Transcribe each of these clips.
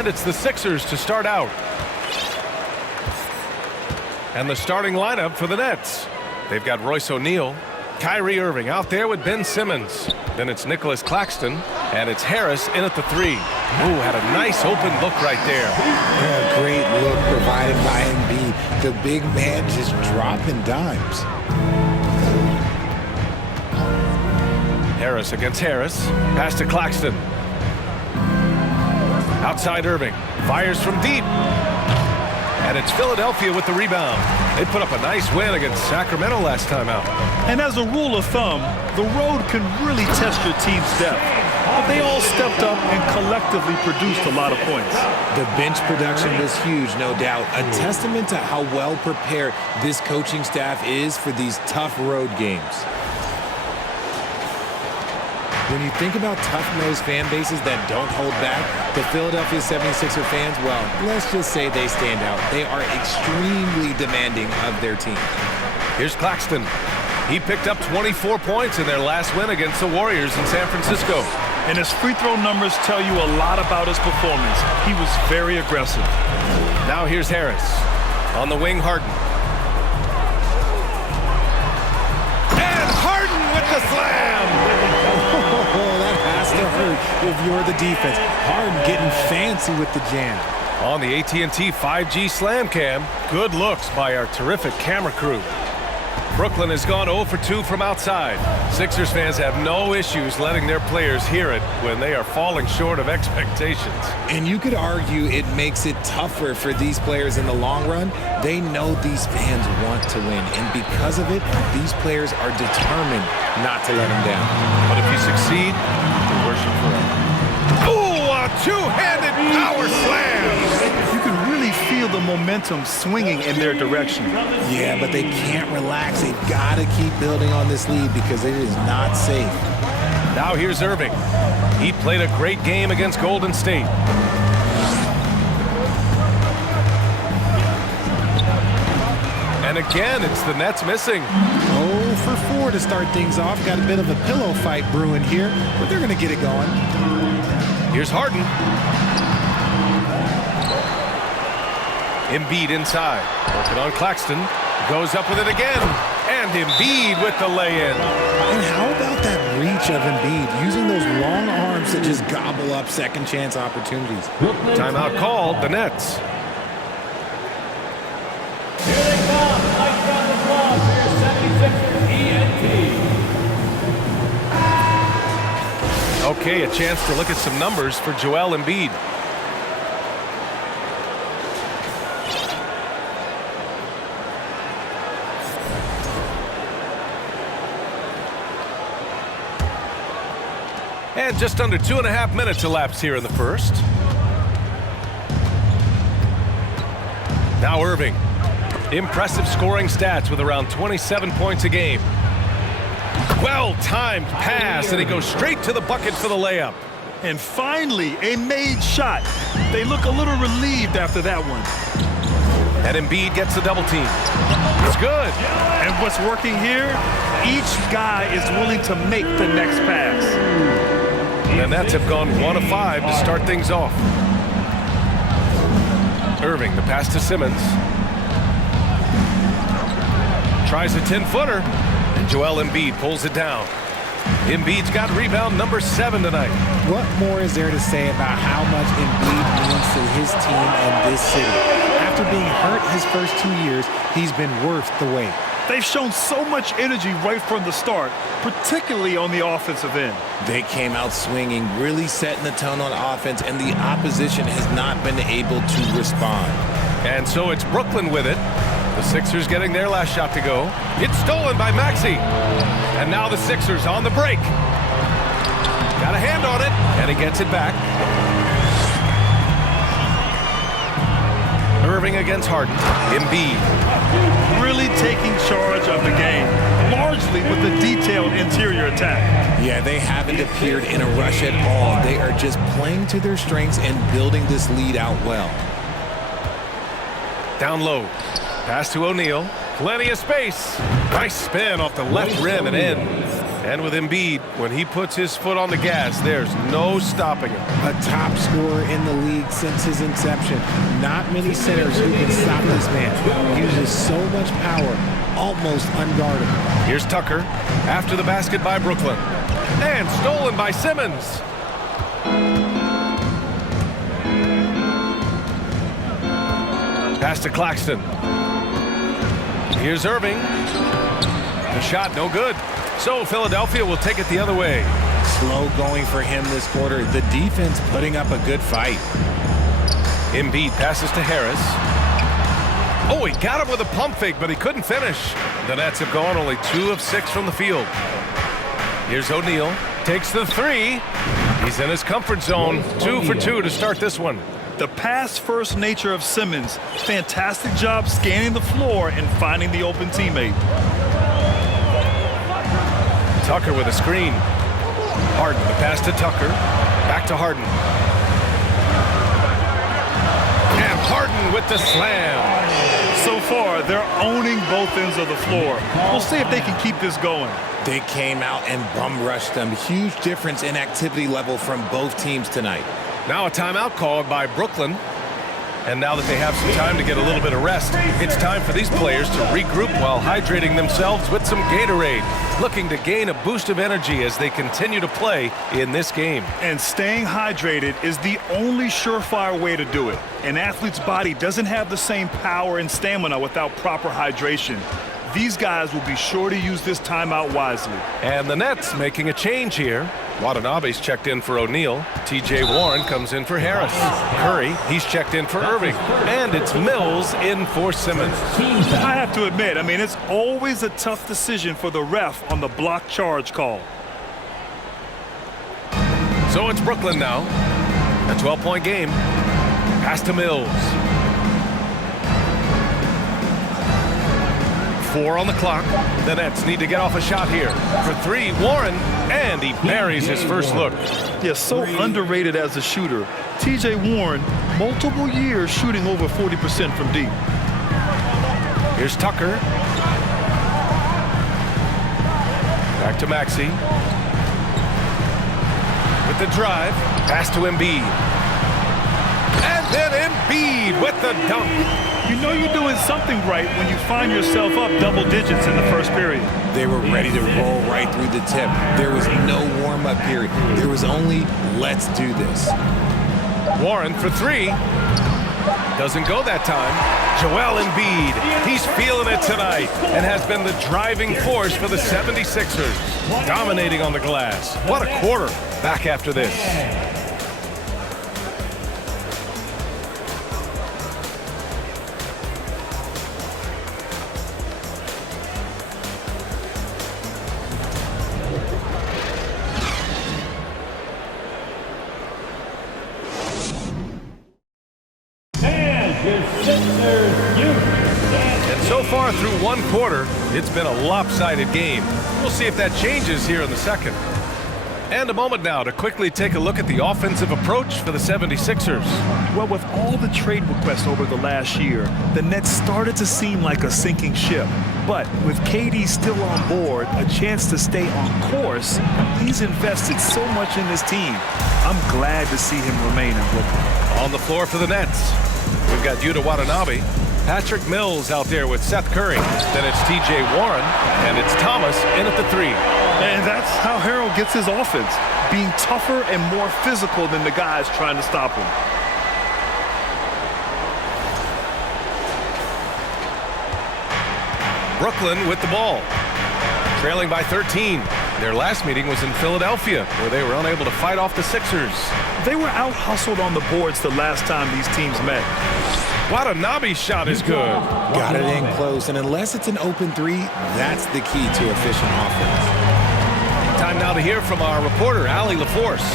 And it's the Sixers to start out. And the starting lineup for the Nets. They've got Royce O'Neal, Kyrie Erving out there with Ben Simmons. Then it's Nicholas Claxton, and it's Harris in at the 3. Ooh, had a nice open look right there. Yeah, great look provided by Embiid. The big man just dropping dimes. Harris against Harris. Pass to Claxton. Outside Erving. Fires from deep. And it's Philadelphia with the rebound. They put up a nice win against Sacramento last time out. And as a rule of thumb, the road can really test your team's depth. But they all stepped up and collectively produced a lot of points. The bench production was huge, no doubt. A testament to how well prepared this coaching staff is for these tough road games. When you think about tough-nosed fan bases that don't hold back, the Philadelphia 76er fans, well, let's just say they stand out. They are extremely demanding of their team. Here's Claxton. He picked up 24 points in their last win against the Warriors in San Francisco. And his free throw numbers tell you a lot about his performance. He was very aggressive. Now here's Harris. On the wing, Harden. And Harden with the slam! Oh, that has to hurt if you're the defense. Harden getting fancy with the jam. On the AT&T 5G Slam Cam, good looks by our terrific camera crew. Brooklyn has gone 0 for 2 from outside. Sixers fans have no issues letting their players hear it when they are falling short of expectations. And you could argue it makes it tougher for these players in the long run. They know these fans want to win, and because of it, these players are determined not to let them down. But if you succeed, you worship forever. Ooh, a two-handed power slam! You can really feel the momentum swinging in their direction. Yeah, but they can't relax. They've got to keep building on this lead because it is not safe. Now here's Erving. He played a great game against Golden State. And again, it's the Nets missing. 0 for 4 to start things off. Got a bit of a pillow fight brewing here, but they're going to get it going. Here's Harden. Embiid inside. Working on Claxton. Goes up with it again. And Embiid with the lay-in. And how about that reach of Embiid, using those long arms to just gobble up second chance opportunities? Timeout called, the Nets. Here they come. Nice round of applause for your 76ers ENT. Okay, a chance to look at some numbers for Joel Embiid. And just under 2.5 minutes elapsed here in the first. Now Erving. Impressive scoring stats with around 27 points a game. Well-timed pass, and he goes straight to the bucket for the layup. And finally, a made shot. They look a little relieved after that one. And Embiid gets the double team. It's good. And what's working here? Each guy is willing to make the next pass. The Nets have gone 1 of 5 to start things off. Erving, the pass to Simmons. Tries a 10-footer, and Joel Embiid pulls it down. Embiid's got rebound number 7 tonight. What more is there to say about how much Embiid means to his team and this city? After being hurt his first 2 years, he's been worth the wait. They've shown so much energy right from the start, particularly on the offensive end. They came out swinging, really setting the tone on offense, and the opposition has not been able to respond. And so it's Brooklyn with it. The Sixers getting their last shot to go. It's stolen by Maxey. And now the Sixers on the break. Got a hand on it, and he gets it back. Erving against Harden. Embiid. Really taking charge of the game, largely with the detailed interior attack. Yeah, they haven't appeared in a rush at all. They are just playing to their strengths and building this lead out well. Down low. Pass to O'Neal. Plenty of space. Nice spin off the left rim and in. And with Embiid, when he puts his foot on the gas, there's no stopping him. A top scorer in the league since his inception. Not many centers who can stop this man. He uses so much power, almost unguardable. Here's Tucker after the basket by Brooklyn. And stolen by Simmons. Pass to Claxton. Here's Erving. The shot no good. So Philadelphia will take it the other way. Slow going for him this quarter. The defense putting up a good fight. Embiid passes to Harris. Oh, he got him with a pump fake, but he couldn't finish. The Nets have gone only 2 of 6 from the field. Here's O'Neal. Takes the 3. He's in his comfort zone. 2 for 2 to start this one. The pass-first nature of Simmons. Fantastic job scanning the floor and finding the open teammate. Tucker with a screen. Harden, the pass to Tucker. Back to Harden. And Harden with the slam. So far, they're owning both ends of the floor. We'll see if they can keep this going. They came out and bum rushed them. Huge difference in activity level from both teams tonight. Now a timeout called by Brooklyn. And now that they have some time to get a little bit of rest, it's time for these players to regroup while hydrating themselves with some Gatorade, looking to gain a boost of energy as they continue to play in this game. And staying hydrated is the only surefire way to do it. An athlete's body doesn't have the same power and stamina without proper hydration. These guys will be sure to use this timeout wisely. And the Nets making a change here. Watanabe's checked in for O'Neal. T.J. Warren comes in for Harris. Curry, he's checked in for Erving. And it's Mills in for Simmons. I have to admit, it's always a tough decision for the ref on the block charge call. So it's Brooklyn now. A 12-point game. Pass to Mills. 4 on the clock. The Nets need to get off a shot here. For 3, Warren, and he buries his first look. Yeah, so underrated as a shooter. T.J. Warren, multiple years shooting over 40% from deep. Here's Tucker. Back to Maxey. With the drive. Pass to Embiid. And then Embiid with the dunk. You know you're doing something right when you find yourself up double digits in the first period. They were ready to roll right through the tip. There was no warm-up period. There was only, let's do this. Warren for 3. Doesn't go that time. Joel Embiid, he's feeling it tonight and has been the driving force for the 76ers. Dominating on the glass. What a quarter. Back after this. And so far through one quarter, it's been a lopsided game. We'll see if that changes here in the second. And a moment now to quickly take a look at the offensive approach for the 76ers. Well, with all the trade requests over the last year, the Nets started to seem like a sinking ship. But with KD still on board, a chance to stay on course, he's invested so much in this team. I'm glad to see him remain in Brooklyn. On the floor for the Nets, we've got Yuta Watanabe. Patrick Mills out there with Seth Curry. Then it's T.J. Warren, and it's Thomas in at the 3. And that's how Harold gets his offense, being tougher and more physical than the guys trying to stop him. Brooklyn with the ball, trailing by 13. Their last meeting was in Philadelphia, where they were unable to fight off the Sixers. They were out-hustled on the boards the last time these teams met. Watanabe's shot is good. Got it in close, and unless it's an open 3, that's the key to efficient offense. Time now to hear from our reporter, Allie LaForce.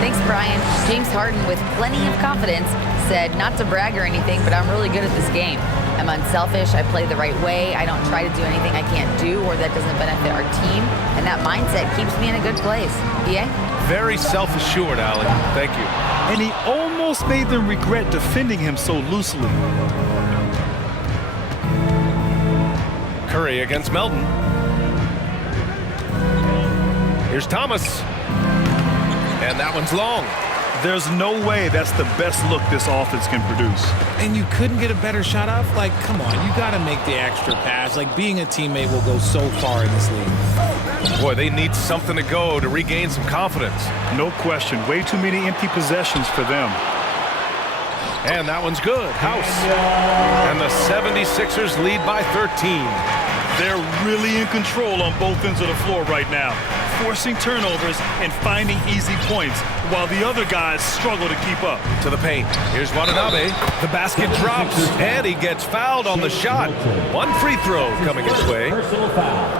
Thanks, Brian. James Harden, with plenty of confidence, said not to brag or anything, but I'm really good at this game. I'm unselfish. I play the right way. I don't try to do anything I can't do or that doesn't benefit our team. And that mindset keeps me in a good place. EA? Very self-assured, Allie. Thank you. And he almost made them regret defending him so loosely. Curry against Melton. Here's Thomas. And that one's long. There's no way that's the best look this offense can produce. And you couldn't get a better shot off? Like, come on, you got to make the extra pass. Like, being a teammate will go so far in this league. Boy, they need something to go to regain some confidence. No question. Way too many empty possessions for them. And that one's good. House. And the 76ers lead by 13. They're really in control on both ends of the floor right now, forcing turnovers and finding easy points while the other guys struggle to keep up. To the paint. Here's Watanabe. The basket drops, and he gets fouled on the shot. One free throw coming his way.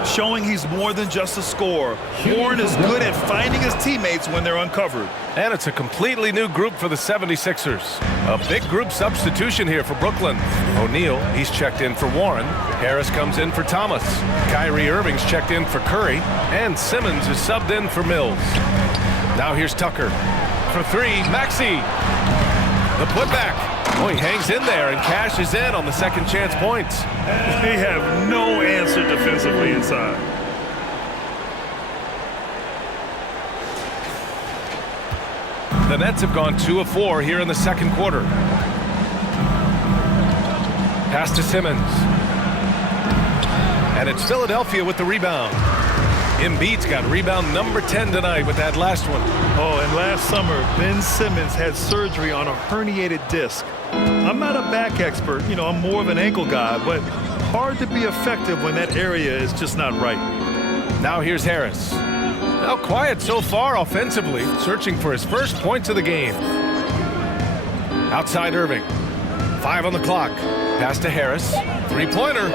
Showing he's more than just a scorer. Warren is good at finding his teammates when they're uncovered. And it's a completely new group for the 76ers. A big group substitution here for Brooklyn. O'Neal, he's checked in for Warren. Harris comes in for Thomas. Kyrie Erving's checked in for Curry. And Simmons is subbed in for Mills. Now here's Tucker. For three, Maxey. The putback. Oh, he hangs in there and cashes in on the second chance points. They have no answer defensively inside. The Nets have gone 2 of 4 here in the second quarter. Pass to Simmons. And it's Philadelphia with the rebound. Embiid's got rebound number 10 tonight with that last one. Oh, and last summer, Ben Simmons had surgery on a herniated disc. I'm not a back expert, I'm more of an ankle guy, but hard to be effective when that area is just not right. Now here's Harris. Now quiet so far offensively, searching for his first points of the game. Outside Erving. 5 on the clock. Pass to Harris. Three-pointer.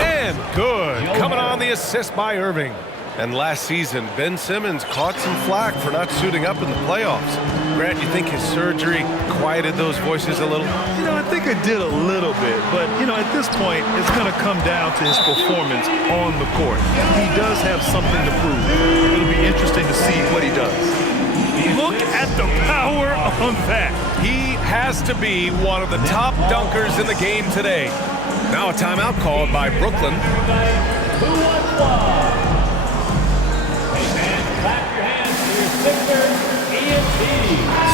And good. Coming on the assist by Erving. And last season, Ben Simmons caught some flack for not suiting up in the playoffs. Grant, you think his surgery quieted those voices a little? I think it did a little bit, but, at this point, it's going to come down to his performance on the court. He does have something to prove. It'll be interesting to see what he does. Look at the power on that. He has to be one of the top dunkers in the game today. Now a timeout called by Brooklyn.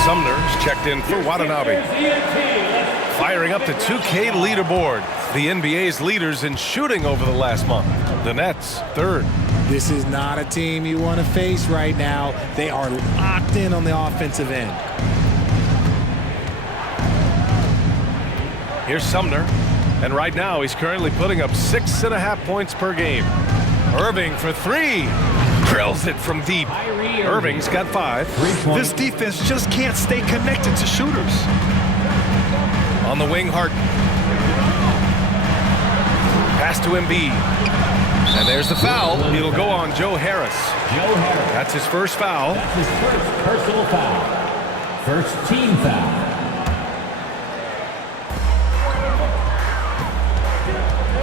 Sumner's checked in for Watanabe. Firing up the 2K leaderboard. The NBA's leaders in shooting over the last month. The Nets, third. This is not a team you want to face right now. They are locked in on the offensive end. Here's Sumner. And right now, he's currently putting up 6.5 points per game. Erving for three. Drills it from deep. Erving's got 5. This defense just can't stay connected to shooters. On the wing, Harden. Pass to Embiid. And there's the foul. It'll go on Joe Harris. That's his first foul. That's his first personal foul. First team foul.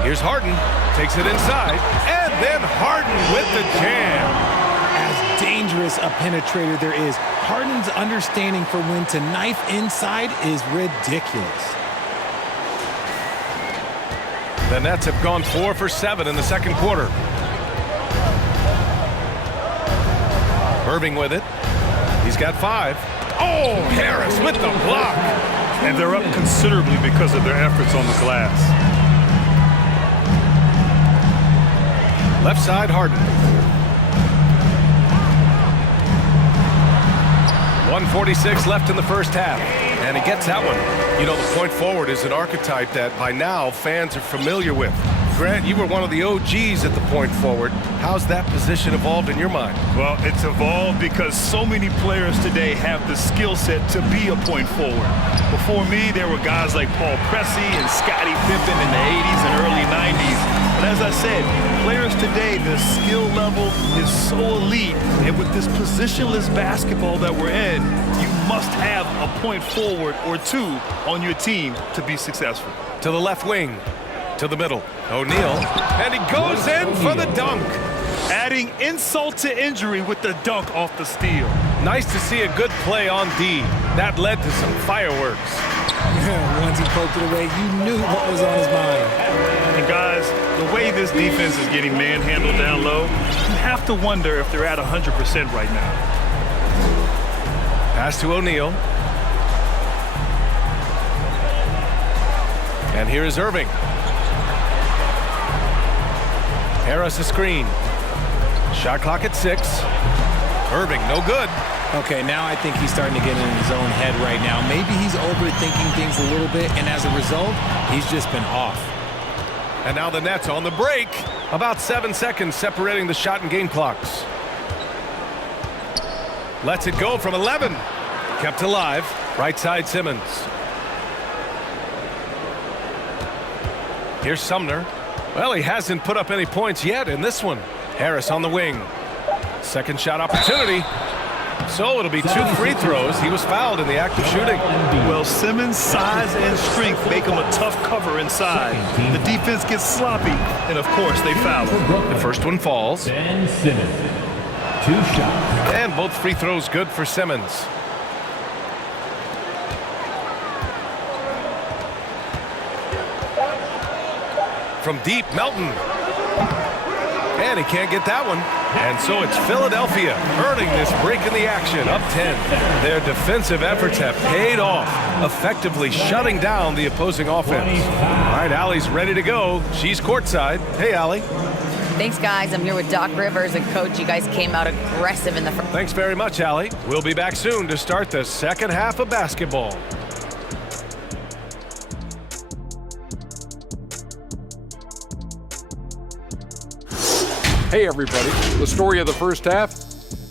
Here's Harden. Takes it inside. And then Harden with the jam. As dangerous a penetrator there is, Harden's understanding for when to knife inside is ridiculous. The Nets have gone 4 for 7 in the second quarter. Erving with it. He's got 5. Oh, Harris with the block. And they're up considerably because of their efforts on the glass. Left side, Harden. 1:46 left in the first half. And he gets that one. The point forward is an archetype that by now fans are familiar with. Grant, you were one of the OGs at the point forward. How's that position evolved in your mind? Well, it's evolved because so many players today have the skill set to be a point forward. Before me, there were guys like Paul Pressey and Scottie Pippen in the 80s and early 90s. But as I said, players today, the skill level is so elite. And with this positionless basketball that we're in, you must have a point forward or two on your team to be successful. To the left wing. To the middle. O'Neal. And he goes in for the dunk. Adding insult to injury with the dunk off the steal. Nice to see a good play on D. That led to some fireworks. Once he poked it away, you knew what was on his mind. And guys, the way this defense is getting manhandled down low, you have to wonder if they're at 100% right now. Pass to O'Neal. And here is Erving. Harris a screen. Shot clock at 6. Erving, no good. Okay, now I think he's starting to get in his own head right now. Maybe he's overthinking things a little bit, and as a result, he's just been off. And now the Nets on the break. About 7 seconds separating the shot and game clocks. Lets it go from 11. Kept alive. Right side Simmons. Here's Sumner. Well, he hasn't put up any points yet in this one. Harris on the wing. Second shot opportunity. So it'll be 2 free throws. He was fouled in the act of shooting. Well, Simmons' size and strength make him a tough cover inside. The defense gets sloppy, and of course they foul him. The first one falls. Ben Simmons. 2 shots. And both free throws good for Simmons. From deep, Melton. And he can't get that one. And so it's Philadelphia earning this break in the action, up 10. Their defensive efforts have paid off, effectively shutting down the opposing offense. All right, Allie's ready to go. She's courtside. Hey, Allie. Thanks, guys. I'm here with Doc Rivers and Coach. You guys came out aggressive in the first. Thanks very much, Allie. We'll be back soon to start the second half of basketball. Hey everybody, the story of the first half,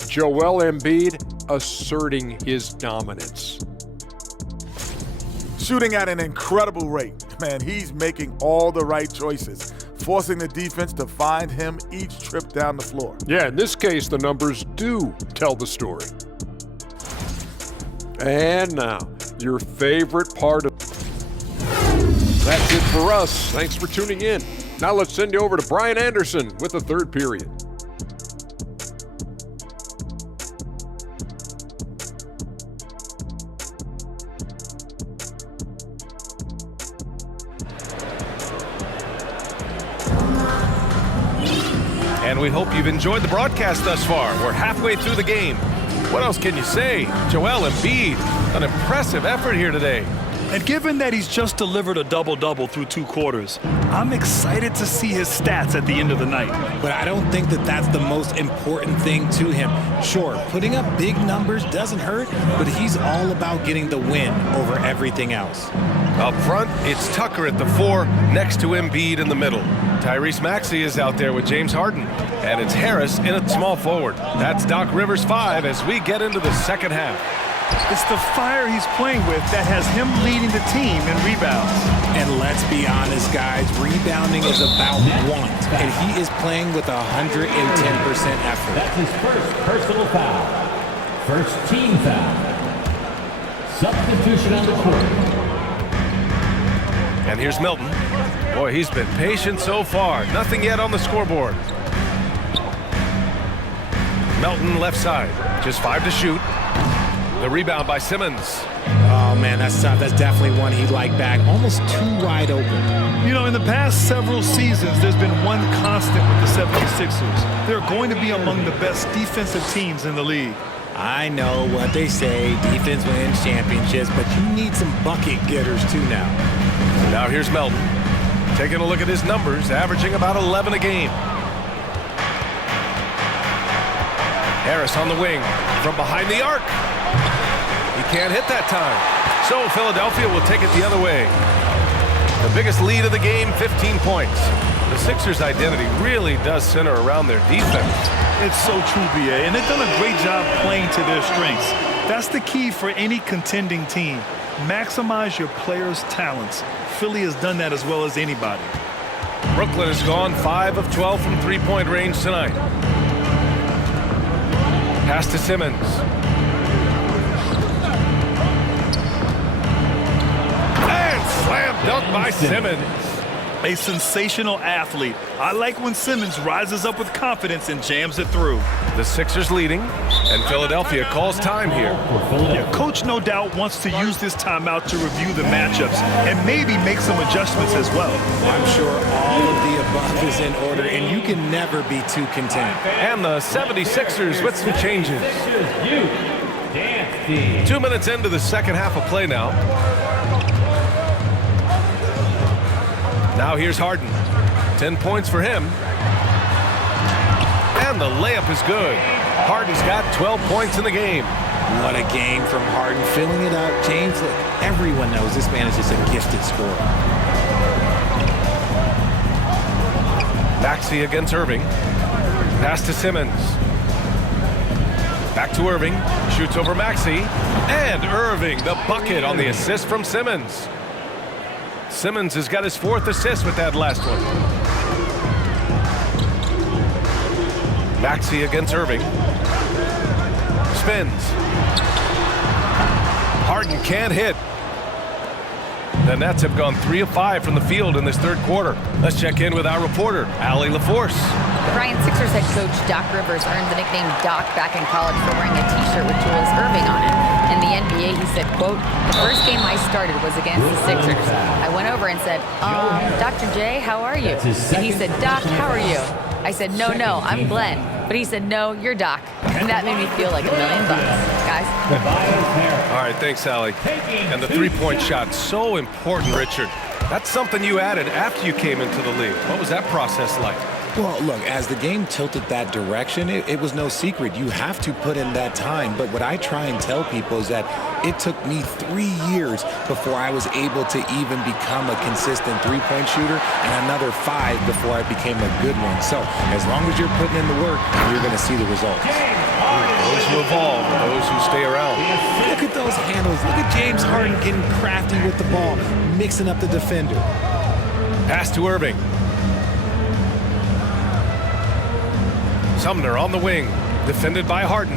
Joel Embiid asserting his dominance. Shooting at an incredible rate. Man, he's making all the right choices, forcing the defense to find him each trip down the floor. Yeah, in this case, the numbers do tell the story. And now, your favorite part of... That's it for us. Thanks for tuning in. Now let's send you over to Brian Anderson with the third period. And we hope you've enjoyed the broadcast thus far. We're halfway through the game. What else can you say? Joel Embiid, an impressive effort here today. And given that he's just delivered a double-double through 2 quarters, I'm excited to see his stats at the end of the night. But I don't think that that's the most important thing to him. Sure, putting up big numbers doesn't hurt, but he's all about getting the win over everything else. Up front, it's Tucker at the 4, next to Embiid in the middle. Tyrese Maxey is out there with James Harden. And it's Harris in at small forward. That's Doc Rivers 5 as we get into the second half. It's the fire he's playing with that has him leading the team in rebounds. And let's be honest, guys, rebounding is about want, and he is playing with 110% effort. That's his first personal foul. First team foul. Substitution on the court. And here's Milton. Boy, he's been patient so far. Nothing yet on the scoreboard. Melton left side. Just 5 to shoot. The rebound by Simmons. Oh, man, that's tough. That's definitely one he'd like back. Almost too wide open. You know, in the past several seasons, there's been one constant with the 76ers. They're going to be among the best defensive teams in the league. I know what they say, defense wins championships, but you need some bucket getters too now. Now here's Melton. Taking a look at his numbers, averaging about 11 a game. Harris on the wing, from behind the arc. He can't hit that time. So Philadelphia will take it the other way. The biggest lead of the game, 15 points. The Sixers' identity really does center around their defense. It's so true, B.A., and they've done a great job playing to their strengths. That's the key for any contending team. Maximize your players' talents. Philly has done that as well as anybody. Brooklyn has gone 5 of 12 from three-point range tonight. Pass to Simmons. And slam dunk by Simmons. A sensational athlete. I like when Simmons rises up with confidence and jams it through. The Sixers leading, and Philadelphia calls time here. Yeah, coach no doubt wants to use this timeout to review the matchups and maybe make some adjustments as well. I'm sure all of the above is in order, and you can never be too content. And the 76ers with some changes. 2 minutes into the second half of play now. Now here's Harden. 10 points for him. And the layup is good. Harden's got 12 points in the game. What a game from Harden, filling it up. James, look, everyone knows this man is just a gifted scorer. Maxey against Erving. Pass to Simmons. Back to Erving. Shoots over Maxey. And Erving, the bucket on the assist from Simmons. Simmons has got his 4th assist with that last one. Maxey against Erving. Spins. Harden can't hit. The Nets have gone 3 of 5 from the field in this third quarter. Let's check in with our reporter, Allie LaForce. Brian, Sixers head coach Doc Rivers earned the nickname Doc back in college for wearing a T-shirt with Julius Erving on it. In the NBA, he said, quote, "The first game I started was against the Sixers. I went over and said, Dr. J, how are you?" And he said, "Doc, how are you?" I said, no, I'm Glenn. But he said, "No, you're Doc." And that made me feel like $1 million, guys. All right, thanks, Allie. And the three-point shot, so important, Richard. That's something you added after you came into the league. What was that process like? Well, look, as the game tilted that direction, it was no secret. You have to put in that time. But what I try and tell people is that it took me 3 years before I was able to even become a consistent three-point shooter, and another 5 before I became a good one. So as long as you're putting in the work, you're going to see the results. Those who evolve, those who stay around. Look at those handles. Look at James Harden getting crafty with the ball, mixing up the defender. Pass to Erving. Sumner on the wing, defended by Harden.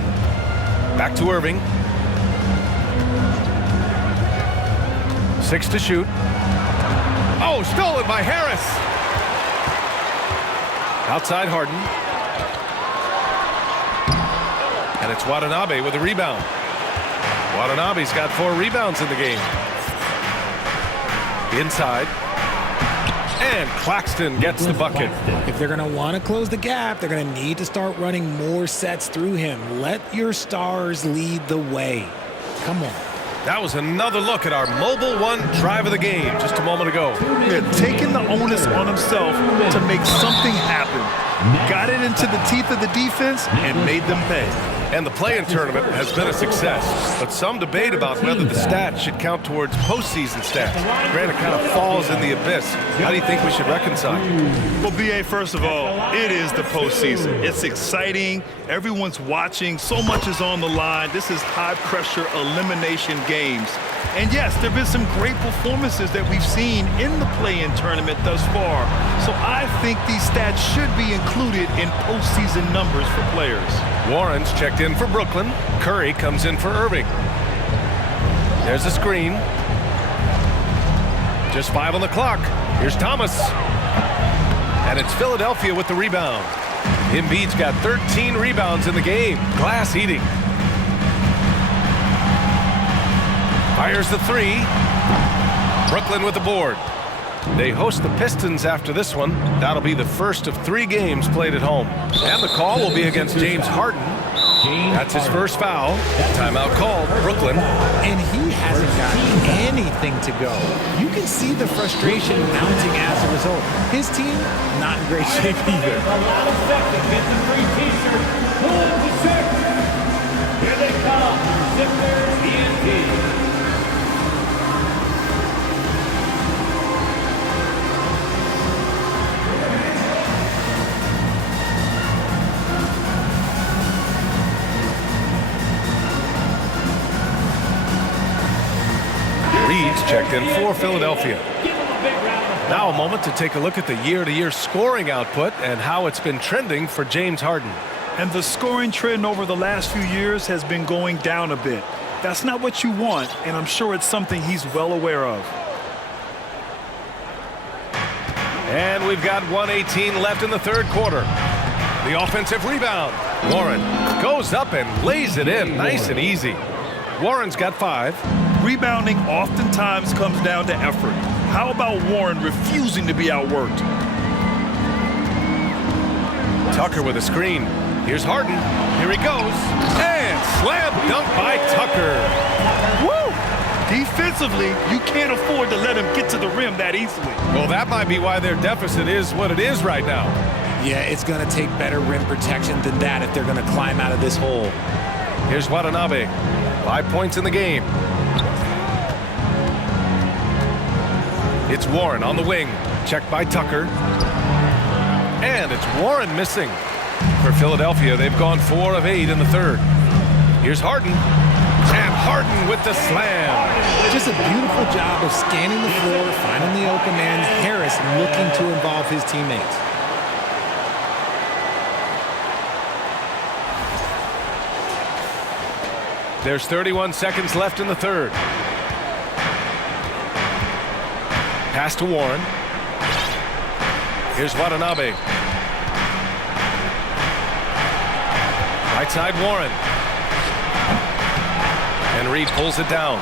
Back to Erving. 6 to shoot. Oh, stolen by Harris. Outside Harden. And it's Watanabe with a rebound. Watanabe's got 4 rebounds in the game. Inside. And Claxton gets the bucket. If they're going to want to close the gap, they're going to need to start running more sets through him. Let your stars lead the way. Come on. That was another look at our Mobile One drive of the game just a moment ago. Yeah, taking the onus on himself to make something happen. Got it into the teeth of the defense and made them pay. And the play-in tournament has been a success, but some debate about whether the stats should count towards postseason stats. Granted, kind of falls in the abyss. How do you think we should reconcile? Well, B.A., first of all, it is the postseason. It's exciting. Everyone's watching. So much is on the line. This is high-pressure elimination games. And yes, there have been some great performances that we've seen in the play-in tournament thus far. So I think these stats should be included in postseason numbers for players. Warren's checked in for Brooklyn. Curry comes in for Erving. There's a screen. Just 5 on the clock. Here's Thomas. And it's Philadelphia with the rebound. Embiid's got 13 rebounds in the game. Glass eating. Fires the 3. Brooklyn with the board. They host the Pistons after this one. That'll be the first of 3 games played at home. And the call will be against James Harden. That's his first foul. Timeout called, Brooklyn. And he hasn't gotten anything to go. You can see the frustration mounting as a result. His team, not in great shape either. A lot of seconds. Get the free T-shirt. Pull up the Sixers. Here they come. Sixers ENT. Reed's checked in for Philadelphia. Now a moment to take a look at the year-to-year scoring output and how it's been trending for James Harden. And the scoring trend over the last few years has been going down a bit. That's not what you want, and I'm sure it's something he's well aware of. And we've got 1:18 left in the third quarter. The offensive rebound. Warren goes up and lays it in nice and easy. Warren's got 5. Rebounding oftentimes comes down to effort. How about Warren refusing to be outworked? Tucker with a screen. Here's Harden. Here he goes. And slam dunk by Tucker. Woo! Defensively, you can't afford to let him get to the rim that easily. Well, that might be why their deficit is what it is right now. Yeah, it's going to take better rim protection than that if they're going to climb out of this hole. Here's Watanabe. 5 points in the game. It's Warren on the wing. Checked by Tucker. And it's Warren missing. For Philadelphia, they've gone 4 of 8 in the third. Here's Harden. And Harden with the slam. Just a beautiful job of scanning the floor, finding the open man. Harris looking to involve his teammates. There's 31 seconds left in the third. Pass to Warren. Here's Watanabe. Right side Warren. And Reed pulls it down.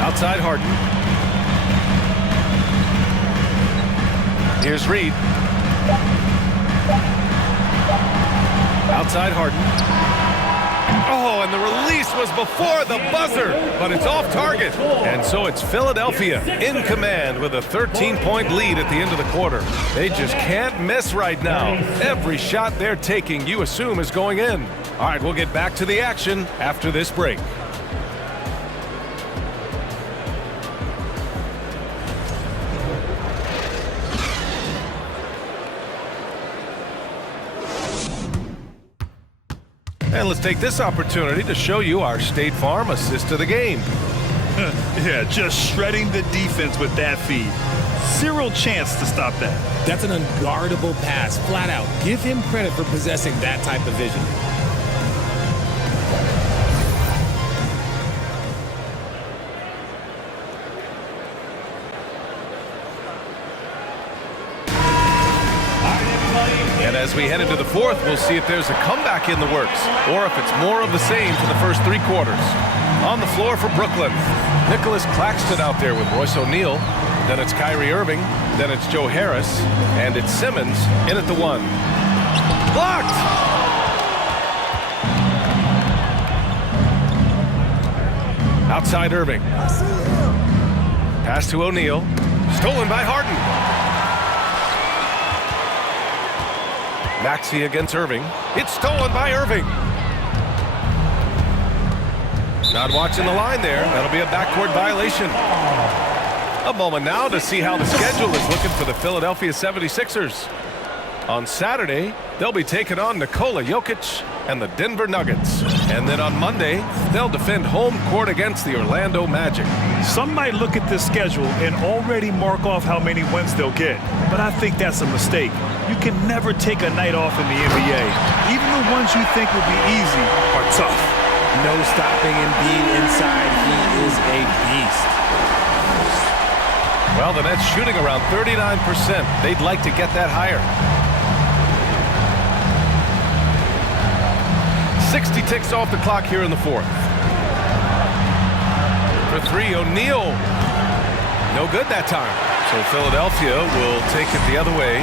Outside Harden. Here's Reed. Outside Harden. Oh, and the release was before the buzzer, but it's off target. And so it's Philadelphia in command with a 13-point lead at the end of the quarter. They just can't miss right now. Every shot they're taking, you assume, is going in. All right, we'll get back to the action after this break. And let's take this opportunity to show you our State Farm assist of the game. Yeah, just shredding the defense with that feed. Zero chance to stop that. That's an unguardable pass, flat out. Give him credit for possessing that type of vision. And as we head into the fourth, we'll see if there's a comeback in the works or if it's more of the same for the first 3 quarters. On the floor for Brooklyn, Nicholas Claxton out there with Royce O'Neal. Then it's Kyrie Erving. Then it's Joe Harris. And it's Simmons in at the 1. Blocked! Outside Erving. Pass to O'Neal. Stolen by Harden. Maxey against Erving. It's stolen by Erving. Not watching the line there. That'll be a backcourt violation. A moment now to see how the schedule is looking for the Philadelphia 76ers. On Saturday, they'll be taking on Nikola Jokic and the Denver Nuggets. And then on Monday, they'll defend home court against the Orlando Magic. Some might look at this schedule and already mark off how many wins they'll get. But I think that's a mistake. You can never take a night off in the NBA. Even the ones you think will be easy are tough. No stopping Embiid inside. He is a beast. Well, the Nets shooting around 39%. They'd like to get that higher. 60 ticks off the clock here in the fourth. For 3, O'Neal. No good that time. So Philadelphia will take it the other way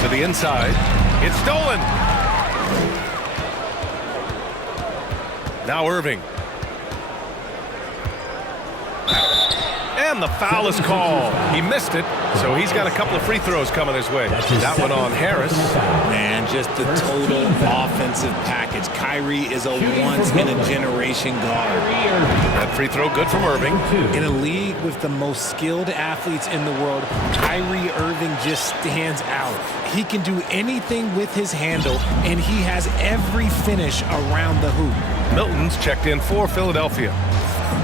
to the inside. It's stolen. Now Erving. And the foul is called. He missed it, so he's got a couple of free throws coming his way. That one on Harris. Man, just the total offensive package. Kyrie is a once-in-a-generation guard. That free throw good from Erving. In a league with the most skilled athletes in the world, Kyrie Erving just stands out. He can do anything with his handle, and he has every finish around the hoop. Milton's checked in for Philadelphia.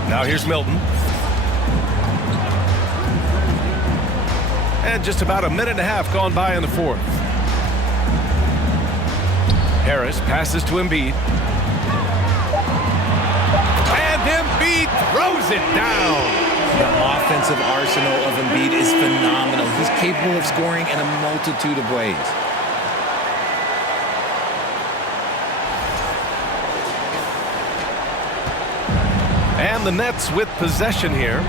Now here's Milton. And just about a minute and a half gone by in the fourth. Harris passes to Embiid. And Embiid throws it down. The offensive arsenal of Embiid is phenomenal. He's capable of scoring in a multitude of ways. And the Nets with possession here.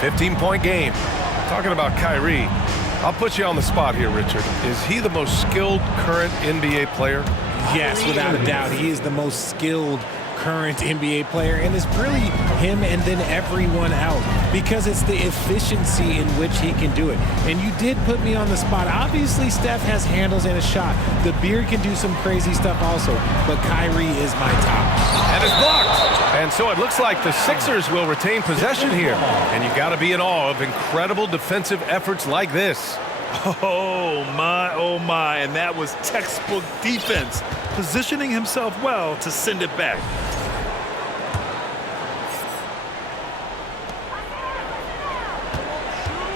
15-point game. Talking about Kyrie, I'll put you on the spot here, Richard. Is he the most skilled current NBA player? Yes, without a doubt. He is the most skilled current NBA player, and it's really him and then everyone else because it's the efficiency in which he can do it. And you did put me on the spot. Obviously, Steph has handles and a shot. The Beard can do some crazy stuff also, but Kyrie is my top. And it's blocked. And so it looks like the Sixers will retain possession here. And you got to be in awe of incredible defensive efforts like this. Oh my, and that was textbook defense, positioning himself well to send it back.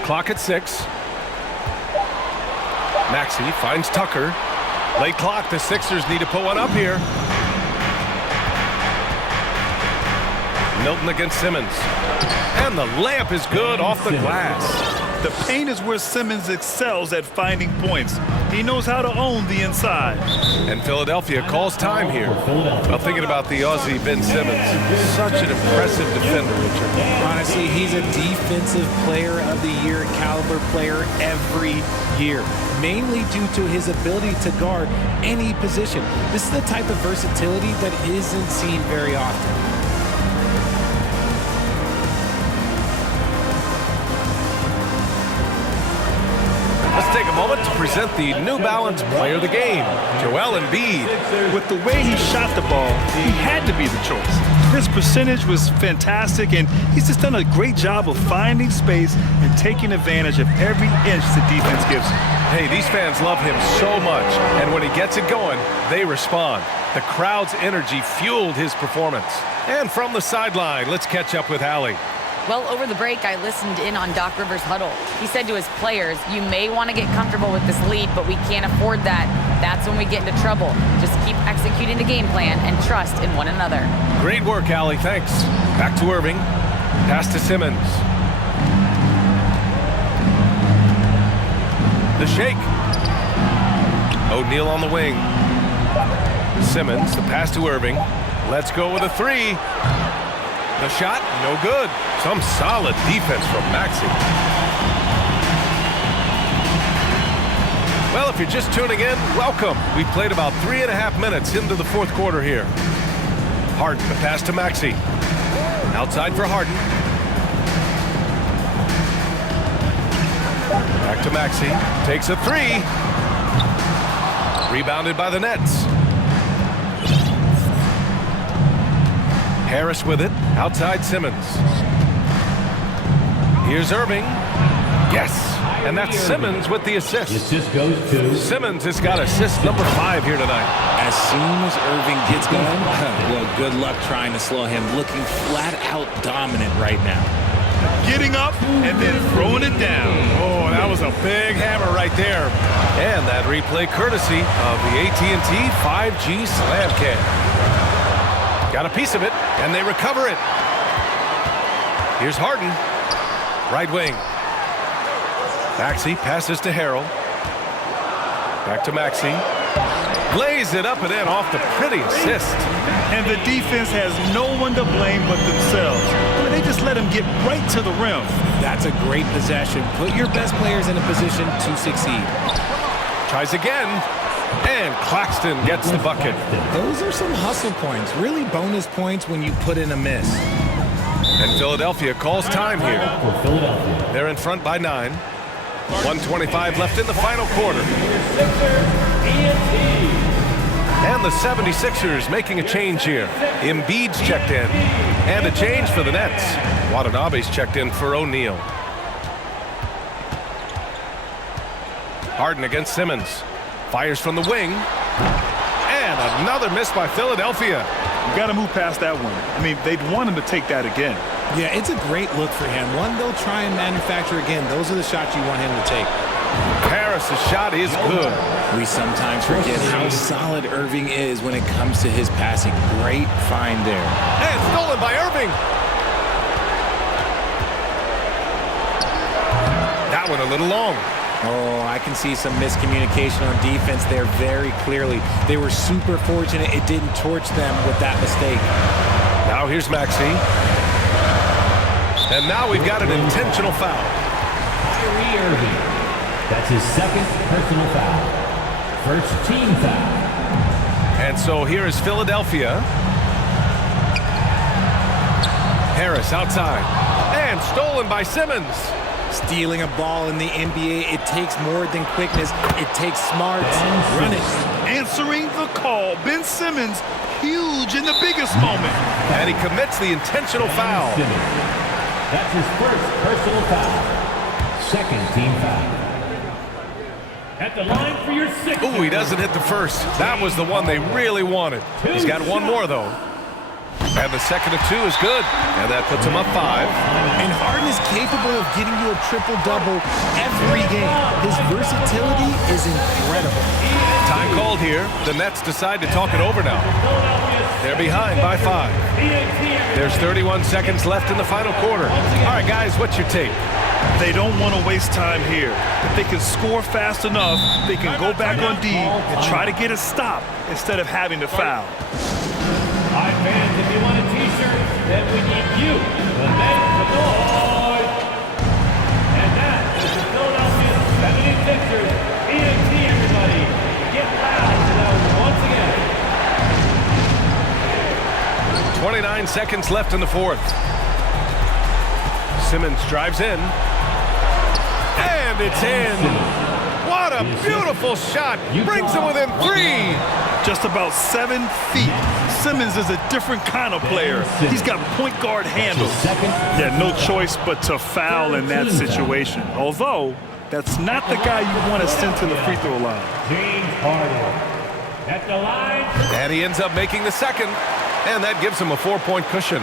Clock at 6. Maxey finds Tucker. Late clock, the Sixers need to put one up here. Milton against Simmons. And the layup is good off the glass. The paint is where Simmons excels at finding points. He knows how to own the inside. And Philadelphia calls time here. Well, thinking about the Aussie Ben Simmons, such an impressive defender, Richard. Honestly, he's a defensive player of the year caliber player every year, mainly due to his ability to guard any position. This is the type of versatility that isn't seen very often. Let's take a moment to present the New Balance Player of the Game, Joel Embiid. With the way he shot the ball, he had to be the choice. His percentage was fantastic, and he's just done a great job of finding space and taking advantage of every inch the defense gives him. Hey, these fans love him so much, and when he gets it going, they respond. The crowd's energy fueled his performance. And from the sideline, let's catch up with Allie. Well, over the break, I listened in on Doc Rivers' huddle. He said to his players, you may want to get comfortable with this lead, but we can't afford that. That's when we get into trouble. Just keep executing the game plan and trust in one another. Great work, Allie. Thanks. Back to Erving. Pass to Simmons. The shake. O'Neal on the wing. Simmons, the pass to Erving. Let's go with a three. The shot, no good. Some solid defense from Maxey. Well, if you're just tuning in, welcome. We played about 3.5 minutes into the fourth quarter here. Harden, the pass to Maxey. Outside for Harden. Back to Maxey. Takes a three. Rebounded by the Nets. Harris with it. Outside Simmons. Here's Erving. Yes. And that's Simmons with the assist. The assist goes to Simmons has got assist number 5 here tonight. As soon as Erving gets going, well, good luck trying to slow him. Looking flat out dominant right now. Getting up and then throwing it down. Oh, that was a big hammer right there. And that replay courtesy of the AT&T 5G Slam Cam. Got a piece of it, and they recover it. Here's Harden. Right wing. Maxey passes to Harrell. Back to Maxey. Lays it up and in off the pretty assist. And the defense has no one to blame but themselves. They just let him get right to the rim. That's a great possession. Put your best players in a position to succeed. Tries again. And Claxton gets the bucket. Those are some hustle points. Really bonus points when you put in a miss. And Philadelphia calls time here. for Philadelphia. They're in front by 9. 1:25 left in the final quarter. And the 76ers making a change here. Embiid's checked in. And a change for the Nets. Watanabe's checked in for O'Neal. Harden against Simmons. Fires from the wing. And another miss by Philadelphia. You got to move past that one. I mean, they'd want him to take that again. Yeah, it's a great look for him. One they'll try and manufacture again. Those are the shots you want him to take. Harris's shot is good. We sometimes forget how solid Erving is when it comes to his passing. Great find there. And stolen by Erving. that one a little long. Oh, I can see some miscommunication on defense there very clearly. They were super fortunate it didn't torch them with that mistake. Now here's Maxey. And now we've got an intentional foul. Kyrie Erving. That's his second personal foul. First team foul. And so here is Philadelphia. Harris outside. And stolen by Simmons. Stealing a ball in the NBA, it takes more than quickness. It takes smarts. Run it. Answering the call. Ben Simmons, huge in the biggest moment. And he commits the intentional foul. That's his first personal foul. Second team foul. At the line for your sixth. Ooh, he doesn't hit the first. That was the one they really wanted. He's got one more, though. And the second of two is good. And that puts him up 5. And Harden is capable of getting you a triple-double every game. His versatility is incredible. Time called here. The Nets decide to talk it over now. They're behind by 5. There's 31 seconds left in the final quarter. All right, guys, what's your take? They don't want to waste time here. If they can score fast enough, they can go back on D and try to get a stop instead of having to foul. All right, fans, if you want a t-shirt, then we need you to make the noise. And that is the Philadelphia 76ers ENT, everybody. Get loud to them once again. 29 seconds left in the fourth. Simmons drives in. And it's in. What a beautiful shot. Brings them within 3. Just about 7 feet. Simmons is a different kind of player. He's got point guard handles. Yeah, no choice but to foul in that situation. Although, that's not the guy you want to send to the free throw line. James Harden at the line. And he ends up making the second. And that gives him a 4-point cushion.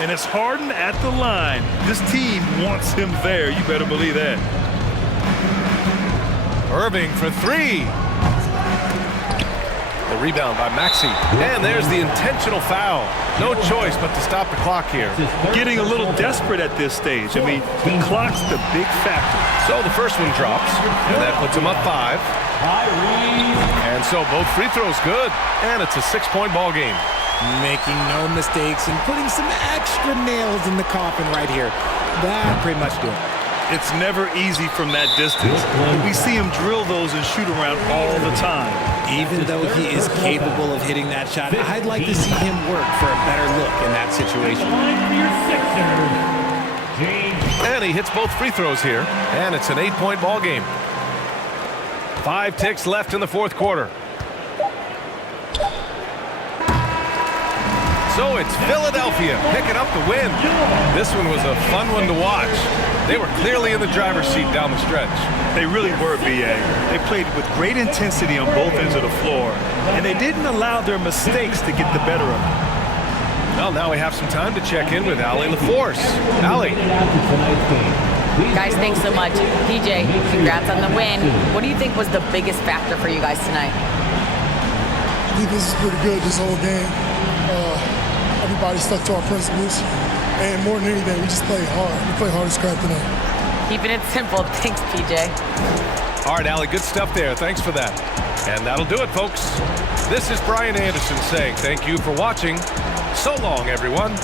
And it's Harden at the line. This team wants him there. You better believe that. Erving for 3. The rebound by Maxey. And there's the intentional foul. No choice but to stop the clock here. Getting a little desperate at this stage. I mean, the clock's the big factor. So the first one drops, and that puts him up 5. And so both free throws good, and it's a 6-point ball game. Making no mistakes and putting some extra nails in the coffin right here. That pretty much do it. It's never easy from that distance. We see him drill those and shoot around all the time. Even though he is capable of hitting that shot, I'd like to see him work for a better look in that situation. And he hits both free throws here, and it's an 8-point ball game. 5 ticks left in the fourth quarter. So it's Philadelphia picking up the win. This one was a fun one to watch. They were clearly in the driver's seat down the stretch. They really were, B.A. They played with great intensity on both ends of the floor, and they didn't allow their mistakes to get the better of them. Well, now we have some time to check in with Allie LaForce. Allie. Guys, thanks so much. PJ, congrats on the win. What do you think was the biggest factor for you guys tonight? I think this is pretty good this whole game. Everybody stuck to our principles. And more than anything, we just played hard. We played hard as crap tonight. Keeping it simple. Thanks, PJ. All right, Allie, good stuff there. Thanks for that. And that'll do it, folks. This is Brian Anderson saying thank you for watching. So long, everyone.